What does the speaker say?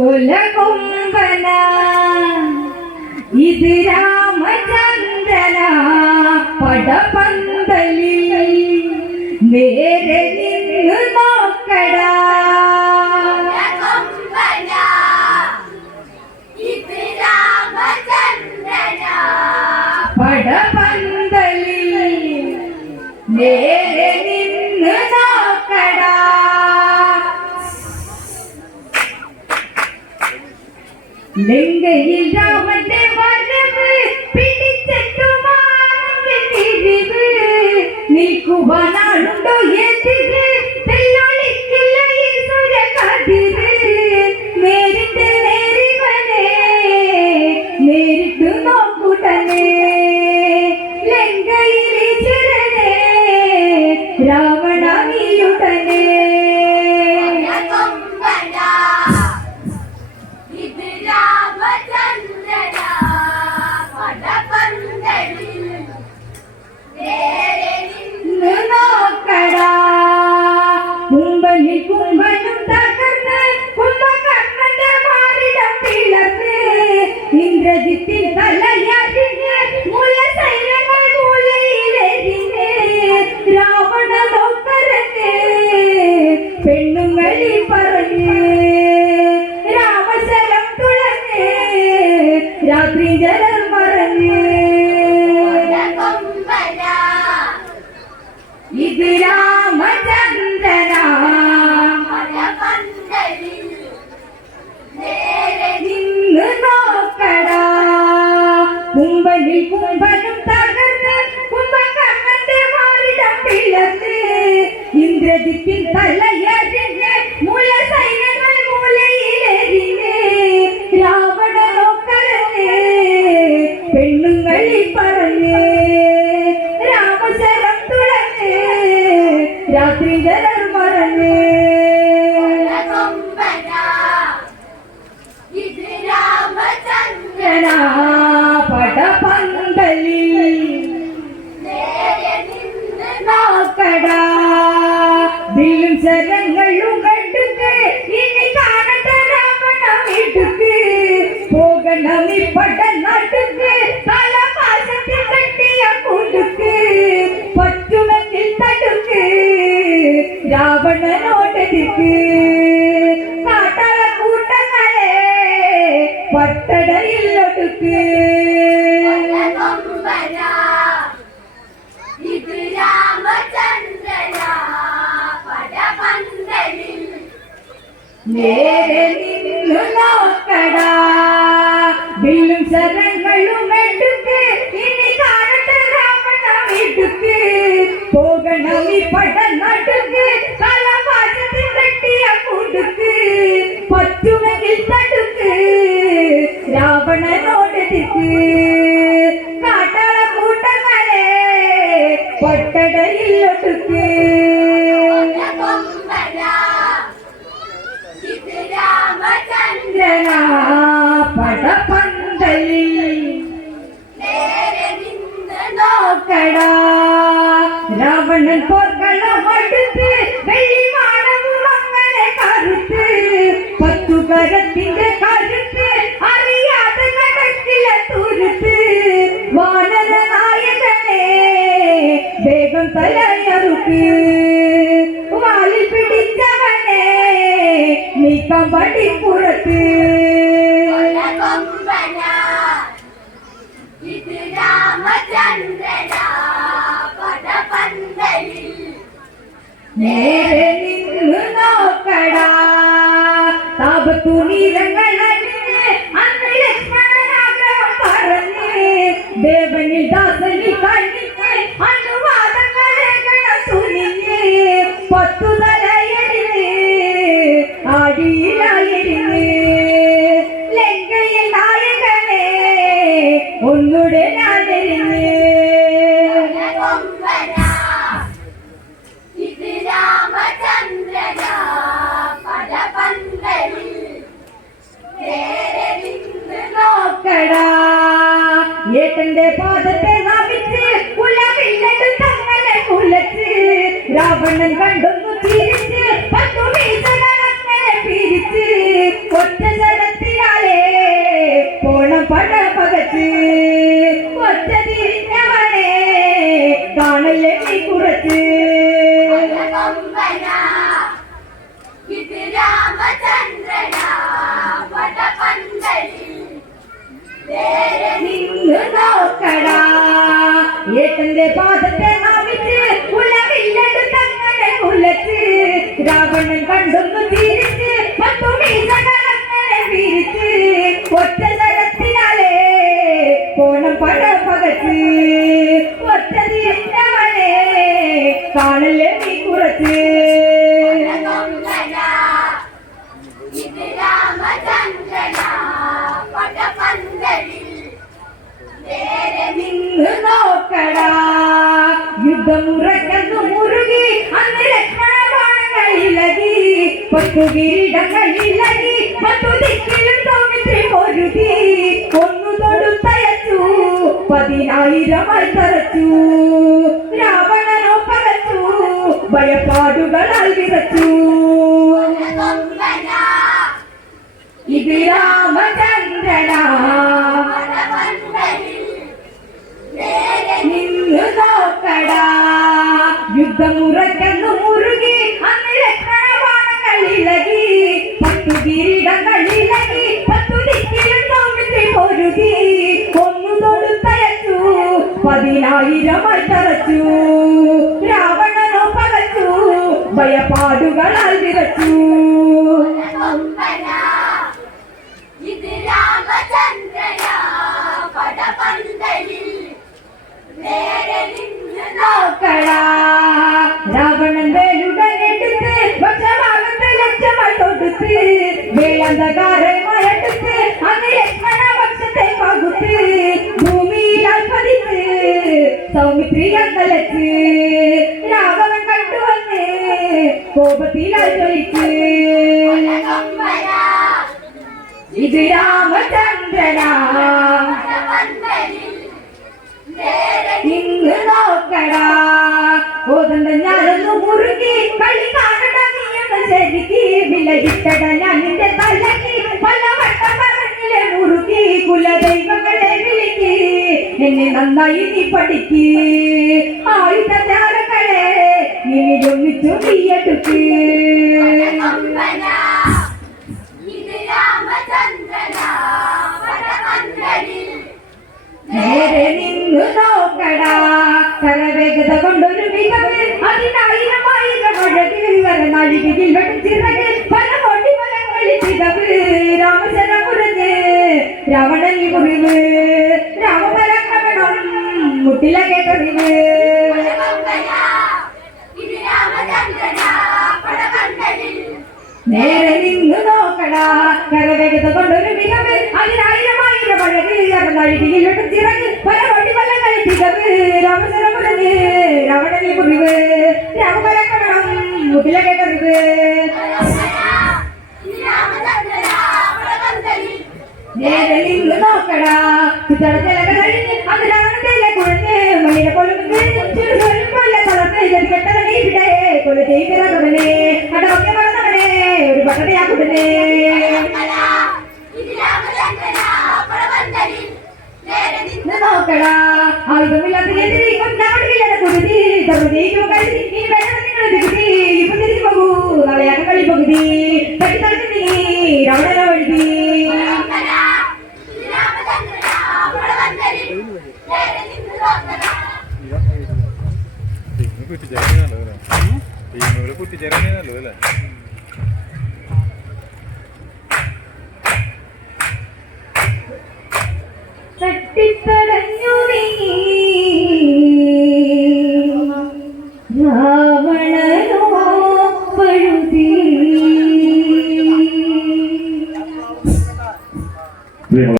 കുലകുംഭന ഇത് രാമചന്ദ്രന പടപന്തലിൽ നേരെ നിന്ന് നോക്കടാ. കൊമ്പന നിൽക്കുവാനാണുണ്ടോ എതിര് തെല്ലൊളിക്കില്ല ഈശ്വര കതിര് നേരിട്ട് നേരിവനെ നേരിട്ട് നോക്കുടനെ ലങ്കയിൽ ഈശ്വരനെ Ravana നീയുടനെ người subscribe cho kênh Ghiền Mì கோயில் கும்பனும் தகர்ந்து கும்ப கண்ணன் மாறிடம் பிளந்து இந்திரதிக்கின் தலையறிந்த വില്ലും ശരങ്ങളും കണ്ടുക്ക് ഇനി കാണട്ടെ രാവണം ഇടുക്ക് പോകണം ഇപ്പട നടുക്ക് തലപാശത്തിൽ കെട്ടിയ കുടുക്ക് പറ്റുമെങ്കിൽ തടുക്ക് രാവണനോടതിക്ക് കാട്ടള കൂട്ടങ്ങളെ പട്ടടയിലൊടുക്ക് നേരെ നിന്ന് നോക്കടാ വില്ലും ശരങ്ങളും എടുക്ക്. ഇനി കാണട്ടെ രാവണം ഇടുക്ക് പോകണം ഈ പട നടുക്ക്. തലപാശത്തിൽ കെട്ടിയ കുടുക്ക്. പറ്റുമെങ്കിൽ തടുക്ക്. രാവണനോടതിക്ക് കാട്ടള കൂട്ടങ്ങളെ പട്ടടയിൽ ഒടുക്ക് ராவணன் போர்களம் அடுத்து வெள்ளிமான முகங்களை கருத்து பத்து கரத்தின் கருத்து அறியாத கடற்கில துருத்து வானர நாயகனே வேகம் தலையறுக்கு வாலி பிடித்தவனே നായകനെ വേഗം തലയറുക്ക് വാലിൽ പിടിച്ചവനെ നീക്കം പടിപ്പുറത്ത് കൊമ്പന ഇത് രാമചന്ദ്രന പടപന്തലിൽ നേരെ ആടിയിലായിരിഞ്ഞ് ലങ്കയിൽ നായകനെ ഒന്നുടെ നാടരിഞ്ഞ് നോക്കടാ ഏട്ടന്റെ പാദത്തെ നാമിച്ച് കുലവില്ലട് തങ്ങനെ കുലച്ച് രാവണൻ കണ്ടൊന്നു ഏട്ടന്റെ പാദത്തെ നാവിച്ച് ഉലവില്ലെടുത്തങ്ങനെ ഉലച്ച് രാവണൻ കണ്ടൊന്നു തിരിച്ച് പത്തു മീസകളങ്ങനെ പത്തു കിരീടങ്ങളിലകി പത്തു ദിക്കിലും സൗമിത്രി പൊരുതി. ഒന്നു തൊടുത്തയച്ചു പതിനായിരമായി തറച്ചു. രാവണനോ പകച്ചു ഭയപ്പാടുകളാൽ വിറച്ചു കൊമ്പന പതിനായിരമായി തറച്ചു. രാവണനോ പകച്ചു. ഭയപ്പാടുകളാൽ വിറച്ചു രാവണൻ വേലുടനെടുത്ത് പക്ഷഭാഗത്ത് ലക്ഷ്യമായി തൊടുത്ത് വേളന്തകാരമായി സൗമിത്രി കണ്ടലച്ച്. രാഘവൻ കോപത്തിലായി ജ്വലിച്ച്. കൊമ്പന ഇത് രാമചന്ദ്രനാ. ഇന്ന് മുറുകി കളി കാണട ശരിക്ക് വിലയിട്ടട ഞാൻ നിന്റെ പല വട്ടം പറഞ്ഞില്ലേ മുറുകി വിളിക്ക് എന്നെ നന്നായി നീ പഠിക്ക്. ആയുധ ത്യാഗങ്ങളെ നീ ഒന്നിച്ചു നീയെടുക്ക്. നേരെ നിന്ന് നോക്കടാ. കരവേഗത കൊണ്ടൊരു മികവ് അതിനായിരം ആയിരം അഴക് വരനാഴികയിൽ വെട്ടിച്ചിറക് നോക്കടാ കരവേഗത കൊണ്ടൊരു മികവ് അതിനായിരം ആയിരം അഴക് വരനാഴികയിൽ വെട്ടിച്ചിറക് പല കോടി ഫലങ്ങളിൽ ചിതവ് രാമചര മുറിഞ്ഞ് രാവണൻ മുറിവ് രാമപരാക്രമണം മുട്ടില കേട്ടറിവ് ഇത് രാമചന്ദ്രന വടപന്തലിൽ നേരെ നിന്ന് നോക്കടാ ചിത്രത്തിലൊക്കെ കഴിഞ്ഞ് കുഴഞ്ഞ് മണിയെ കൊല്ലുന്നത് ചുരുകൊല്ലും കൊല്ല തളർന്ന് ജനിക്കട്ടവനെ ഇവിടെ കൊല ചെയ്തിറങ്ങവനെ അടവൊക്കെ മറന്നവനെ ഒരു പട്ടതയാ നോക്കടാ. ആയുധമില്ലാത്ത കൊണ്ടാടില്ല കുരുതി. കരുതി ഇനി വേണം നിങ്ങൾ വികുതി ഇപ്പൊ തിരിച്ചു പോകൂ. നാളെയാണ് കളി പകുതി. തട്ടി നീ രവണ വഴുതി. കൊമ്പന ഇത് രാമചന്ദ്രന വടപന്തലിൽ നേരെ നിന്ന്